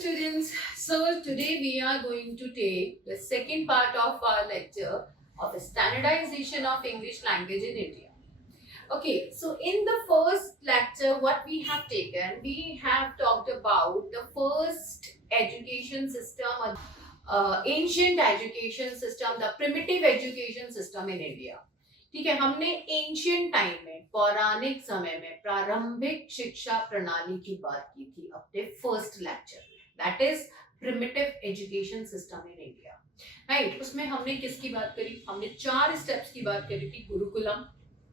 students, so today we are going to take the second part of our lecture of the standardization of English language in India. Okay, so in the first lecture, what we have taken, we have talked about the first education system, ancient education system, the primitive education system in India. ठीक है, हमने ancient time में, पौराणिक समय में प्रारंभिक शिक्षा प्रणाली की बात की थी अपने first lecture, that is primitive education system in India, right. उसमें हमने किसकी बात करी? हमने 4 स्टेप्स की बात करी थी। गुरुकुलम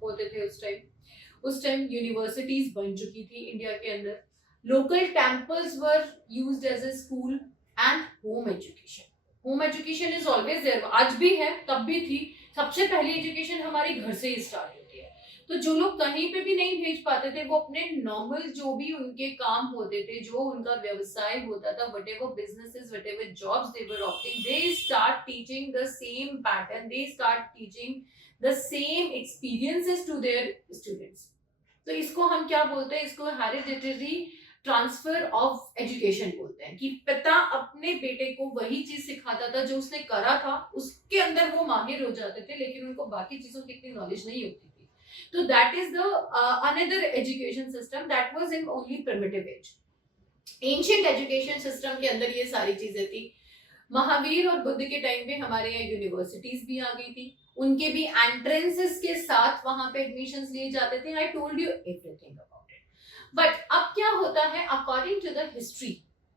होते थे उस टाइम यूनिवर्सिटीज बन चुकी थी इंडिया के अंदर, local temples were used as a school and home education. Home education is always there, आज भी है, तब भी थी। सबसे पहली एजुकेशन हमारी घर से ही स्टार्ट होती है। तो जो लोग कहीं पे भी नहीं भेज पाते थे, वो अपने नॉर्मल जो भी उनके काम होते थे, जो उनका व्यवसाय होता था, whatever businesses, whatever jobs they were opting, they start teaching the same pattern, they start teaching the same experiences to their students. तो इसको हम क्या बोलते हैं? इसको हेरिडिटरी ट्रांसफर ऑफ एजुकेशन बोलते हैं, कि पिता अपने बेटे को वही चीज सिखाता था जो उसने करा था, उसके अंदर वो माहिर हो जाते थे, लेकिन उनको बाकी चीजों की इतनी नॉलेज नहीं होती थी। तो that is the another education system that was in only primitive age. Ancient education system के अंदर ये सारी चीजें थी। महावीर और बुद्ध के टाइम पे हमारे यहाँ यूनिवर्सिटीज भी आ गई थी, उनके भी एंट्रेंसेस के साथ वहां पे एडमिशंस लिए जाते थे। I told you everything about it. But अब क्या होता है, according to the history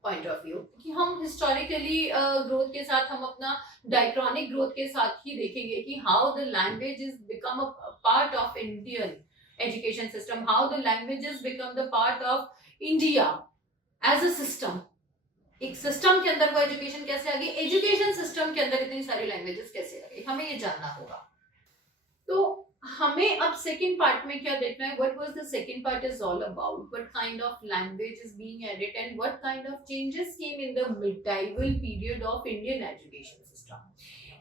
point of view, कि हम हिस्टोरिकली ग्रोथ के साथ, हम अपना डाइक्रॉनिक ग्रोथ के साथ ही देखेंगे कि how the language is become a part of Indian education system, how the languages become the part of India as a system. एक सिस्टम के अंदर वो एजुकेशन कैसे आ गई, एजुकेशन सिस्टम के अंदर इतनी सारी लैंग्वेजेस कैसे आ गई, हमें ये जानना होगा। तो हमें अब सेकंड पार्ट में क्या देखना है, what was the second part is all about, what kind of language is being added and what kind of changes came in the medieval period of Indian education system.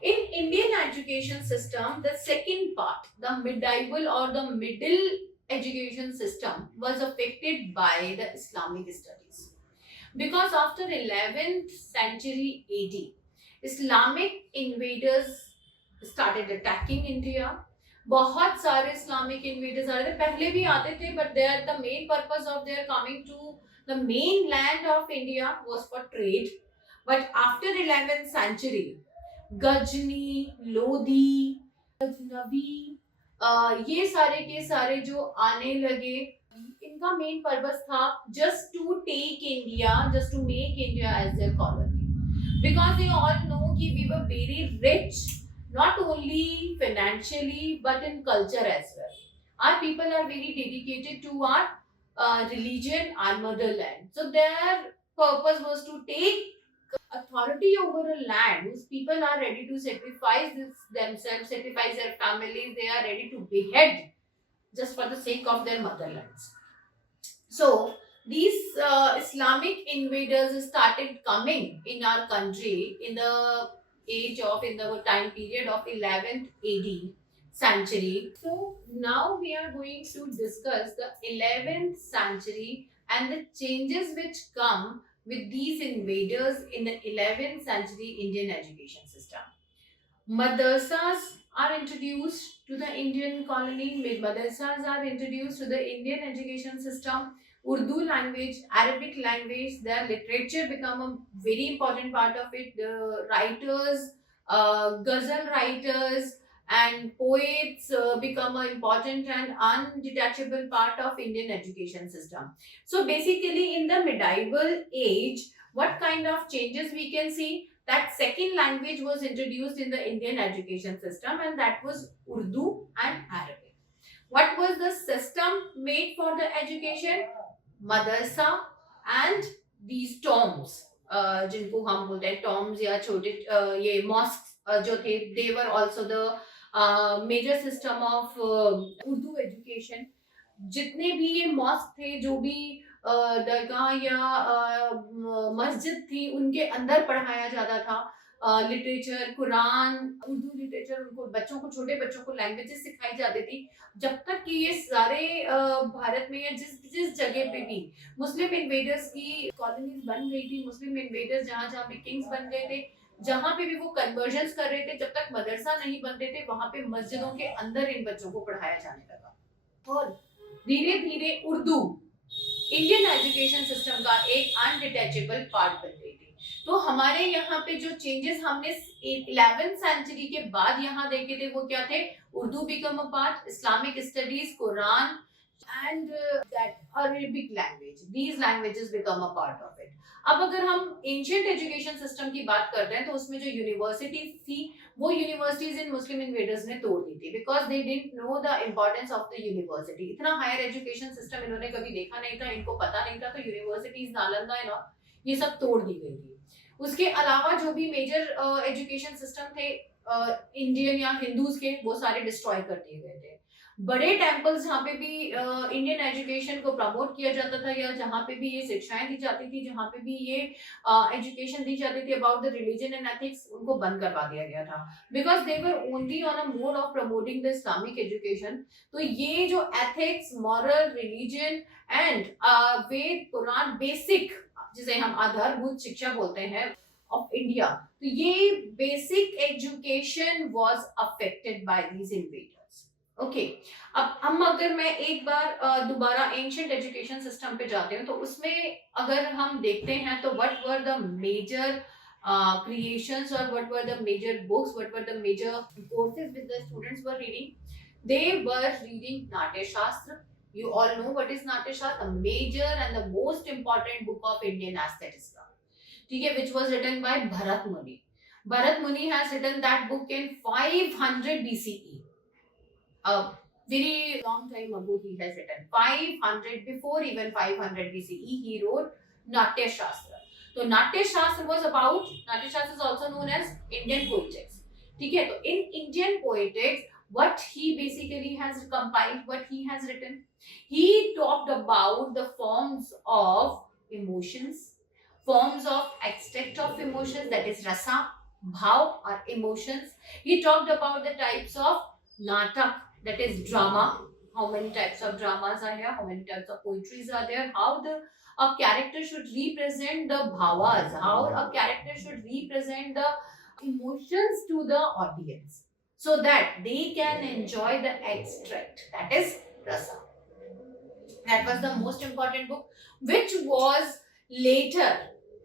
In Indian education system, the second part, the medieval or the middle education system, was affected by the Islamic studies. Because after 11th century AD, Islamic invaders started attacking India. बहुत सारे Islamic invaders आ रहे थे, पहले भी आते थे, but their the main purpose of their coming to the main land of India was for trade. But after 11th century, Ghazni, Lodhi, Ghaznavi, ये सारे के सारे जो आने लगे, इनका मेन पर्पस था just to take India, just to make India as their colony, because they all know कि we were very rich, not only financially but in culture as well. Our people are very dedicated to our religion, our motherland. So their purpose was to take authority over a land whose people are ready to sacrifice themselves, sacrifice their families, they are ready to behead just for the sake of their motherlands. So these Islamic invaders started coming in our country in the time period of 11th AD century. So now we are going to discuss the 11th century and the changes which come with these invaders in the 11th century Indian education system. Madrasas are introduced to the Indian colony. Madrasas are introduced to the Indian education system. Urdu language, Arabic language, their literature become a very important part of it. The writers, ghazal writers and poets become an important and undetachable part of Indian education system. So basically in the medieval age, what kind of changes we can see? That second language was introduced in the Indian education system, and that was Urdu and Arabic. What was the system made for the education? Madrasa and these Tom's, जिनको हम बोलते हैं Tom's या छोटे ये mosque जो थे, they were also the major system of Urdu education. जितने भी ये मॉस्क थे, जो भी दरगाह या मस्जिद थी, उनके अंदर पढ़ाया जाता था। लिटरेचर, कुरान, उर्दू लिटरेचर, उनको बच्चों को, छोटे बच्चों को लैंग्वेजेस सिखाई जाती थी। जब तक कि ये सारे भारत में या जिस जिस जगह पे भी मुस्लिम इन्वेडर्स की कॉलोनीज बन गई थी, मुस्लिम इन्वेडर्स जहाँ जहाँ पे किंग्स बन गए थे, जहाँ पे भी वो कन्वर्जन्स कर रहे थे, जब तक मदरसा नहीं बनते थे वहां पे मस्जिदों के अंदर इन बच्चों को पढ़ाया जाने लगा। और धीरे धीरे उर्दू इंडियन एजुकेशन सिस्टम का एक अनडिटैचेबल पार्ट बन गई थी। तो हमारे यहाँ पे जो चेंजेस हमने 11th सेंचुरी के बाद यहाँ देखे थे वो क्या थे? Urdu become a part, Islamic studies, Quran and that Arabic language, these languages become a part of it. अब अगर हम एंशियंट एजुकेशन सिस्टम की बात करते हैं तो उसमें जो यूनिवर्सिटीज थी वो यूनिवर्सिटीज इन मुस्लिम इन्वेडर्स ने तोड़ दी थी, because they didn't know the importance of the university. इतना हायर एजुकेशन सिस्टम इन्होंने कभी देखा नहीं था, इनको पता नहीं था, तो यूनिवर्सिटीज नालंदा ये सब तोड़ दी गई थी। उसके अलावा जो भी मेजर एजुकेशन सिस्टम थे इंडियन या हिंदूज के, वो सारे डिस्ट्रॉय कर दिए गए थे। बड़े टेम्पल्स जहाँ पे भी इंडियन एजुकेशन को प्रमोट किया जाता था या जहाँ पे भी ये शिक्षाएं दी जाती थी, जहाँ पे भी ये एजुकेशन दी जाती थी about the religion and ethics, उनको बंद करवा दिया गया था, because they were only on a mode of promoting the Islamic education. तो ये जो ethics, moral, religion and Veda, Quran, basic जिसे हम आधारभूत शिक्षा बोलते हैं ऑफ इंडिया, तो ये basic education was affected by these invaders. Okay, अब हम अगर मैं एक बार दोबारा एंशियंट एजुकेशन सिस्टम पे जाते हैं तो उसमें अगर हम देखते हैं तो what were the major creations or what were the major books, what were the major courses which the students were reading? They were reading Natya Shastra. You all know what is Natya Shastra, the major and the most important book of Indian aestheticism, okay, which was written by Bharat Muni. Bharat Muni has written that book in 500 BCE. A very long time ago he has written 500, before even 500 BCE he wrote Natya Shastra. So Natya Shastra was about, Natya Shastra is also known as Indian poetics. ठीक है, तो in Indian poetics what he basically has compiled, what he has written, he talked about the forms of emotions, forms of extract of emotions, that is rasa, bhav or emotions. He talked about the types of natak, that is drama, how many types of dramas are here, how many types of poetries are there, how a character should represent the bhavas, how a character should represent the emotions to the audience so that they can enjoy the extract, that is rasa. That was the most important book, which was later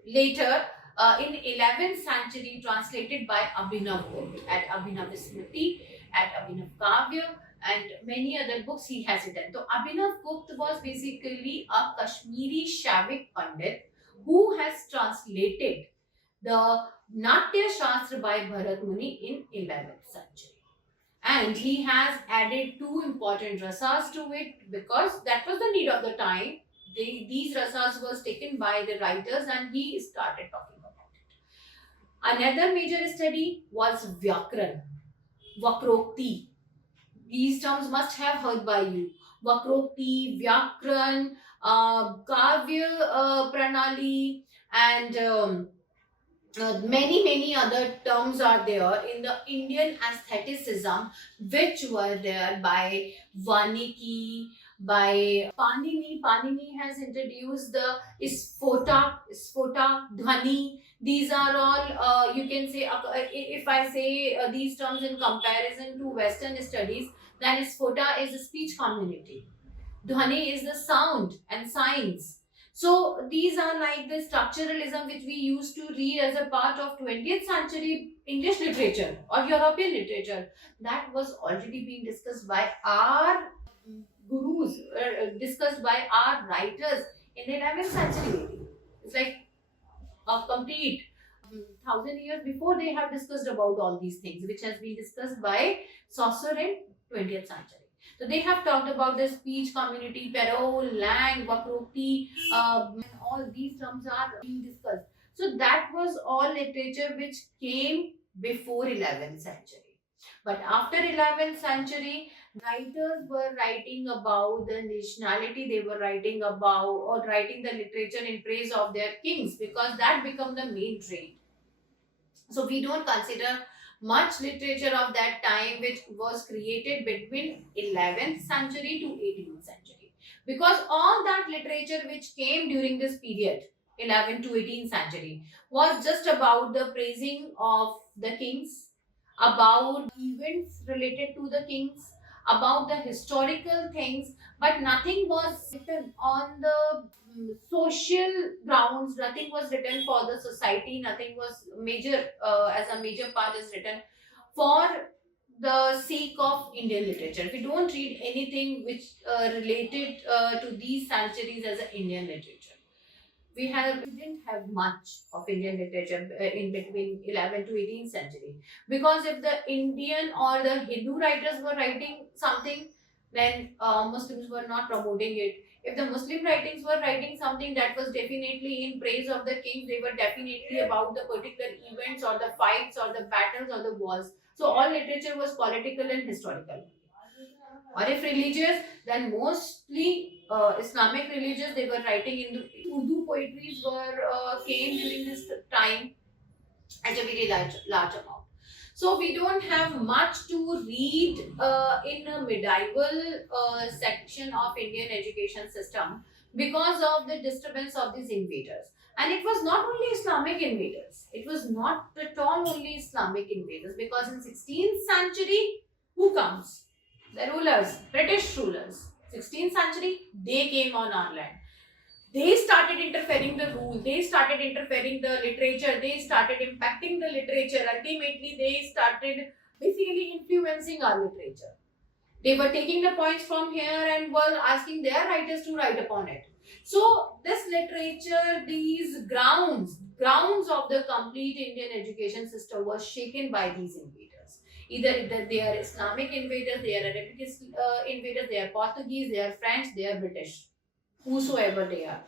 in 11th century translated by Abhinav Gupta at Abhinav Smriti, at Abhinav Kavya, and many other books he has written. So Abhinav Gupta was basically a Kashmiri Shavik Pandit who has translated the Natya Shastra by Bharat Muni in 11th century. And he has added two important rasas to it because that was the need of the time. These rasas was taken by the writers and he started talking about it. Another major study was Vyakran, Vakrokti. These terms must have heard by you. Vakrokti, Vyakran, Kavya Pranali, and many other terms are there in the Indian aestheticism, which were there by Vaniki, by Panini. Panini has introduced the Sphota, Dhwani. These are all, you can say, if I say these terms in comparison to Western studies, then Sphota is the speech community. Dhwani is the sound and signs. So these are like the structuralism which we used to read as a part of 20th century English literature or European literature. That was already being discussed by our gurus, discussed by our writers in the 11th century. It's like a complete 1,000 years before they have discussed about all these things, which has been discussed by Chaucer in 20th century. So they have talked about the speech community, Perrault, Lang, Vakrokti, and all these terms are being discussed. So that was all literature which came before 11th century. But after 11th century, writers were writing about the nationality, they were writing about or writing the literature in praise of their kings because that became the main trade. So we don't consider much literature of that time which was created between 11th century to 18th century, because all that literature which came during this period 11th to 18th century was just about the praising of the kings, about events related to the kings, about the historical things, but nothing was written on the social grounds. Nothing was written for the society. Nothing was major as a major part is written for the sake of Indian literature. We don't read anything which related to these centuries as an Indian literature. We didn't have much of Indian literature in between 11th to 18th century, because if the Indian or the Hindu writers were writing something, then Muslims were not promoting it. If the Muslim writings were writing something, that was definitely in praise of the king. They were definitely about the particular events or the fights or the battles or the wars. So all literature was political and historical. Or if religious, then mostly Islamic religious, they were writing in the Urdu poetries were came during this time at a very large amount. So we don't have much to read in a medieval section of Indian education system because of the disturbance of these invaders. And it was not only Islamic invaders. It was not at all only Islamic invaders, because in 16th century, who comes? The rulers, British rulers. 16th century, they came on our land. They started interfering the rule, they started interfering the literature, they started impacting the literature. Ultimately, they started basically influencing our literature. They were taking the points from here and were asking their writers to write upon it. So this literature, these grounds of the complete Indian education system was shaken by these invaders. Either they are Islamic invaders, they are Arabic invaders, they are Portuguese, they are French, they are British, whosoever they are.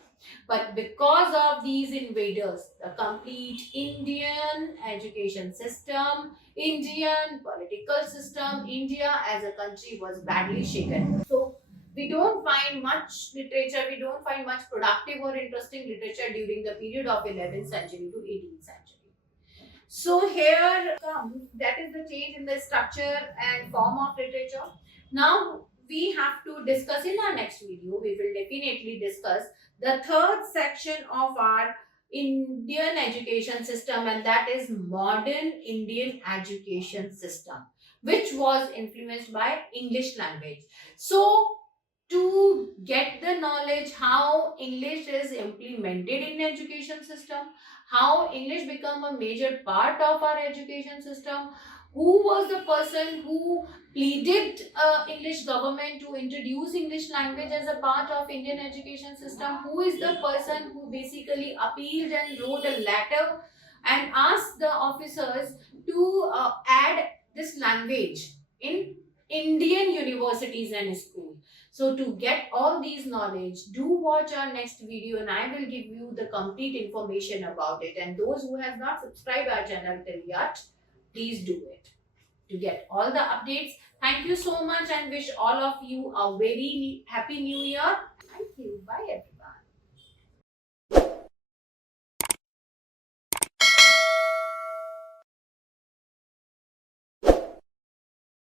But because of these invaders, the complete Indian education system, Indian political system, India as a country was badly shaken. So we don't find much literature, we don't find much productive or interesting literature during the period of 11th century to 18th century. So here comes, that is the change in the structure and form of literature. Now we have to discuss in our next video, we will definitely discuss the third section of our Indian education system, and that is modern Indian education system, which was influenced by English language. So to get the knowledge how English is implemented in education system, how English become a major part of our education system, who was the person who pleaded English government to introduce English language as a part of Indian education system, who is the person who basically appealed and wrote a letter and asked the officers to add this language in Indian universities and schools. So to get all these knowledge, do watch our next video and I will give you the complete information about it. And those who have not subscribed our channel till yet, please do it to get all the updates. Thank you so much and wish all of you a very happy new year. Thank you. Bye everyone.